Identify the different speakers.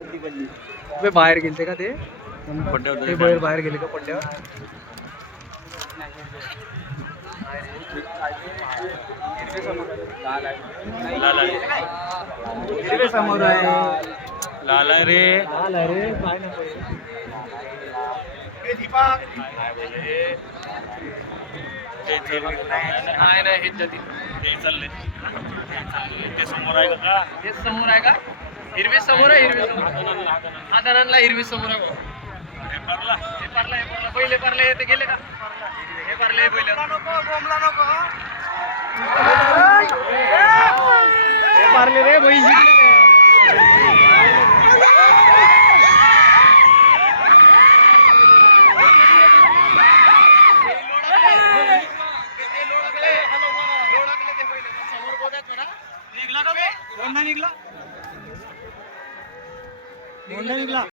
Speaker 1: बाहेर गेलते का ते बैल बाहेर गेले का पड्ड्यावर. हिरवे समोर आहे.
Speaker 2: लाल रे
Speaker 1: लाल आहे रे. काय नको नाही नाही हेच जाती
Speaker 2: ते चालले ते समोर आहे का
Speaker 1: हेच समोर आहे का. हिरवे समोर आहे. हिरवे समोर हा दरांना हिरवे समोर आहे भाऊ.
Speaker 2: हे पारला
Speaker 1: हे पारला हे पारला पहिले पारले ते गेले का. हे पारले हे पहिले हे पारले रे बैल जिंकले.
Speaker 2: निघला का बे? कोणता निघला? कोणता निघला?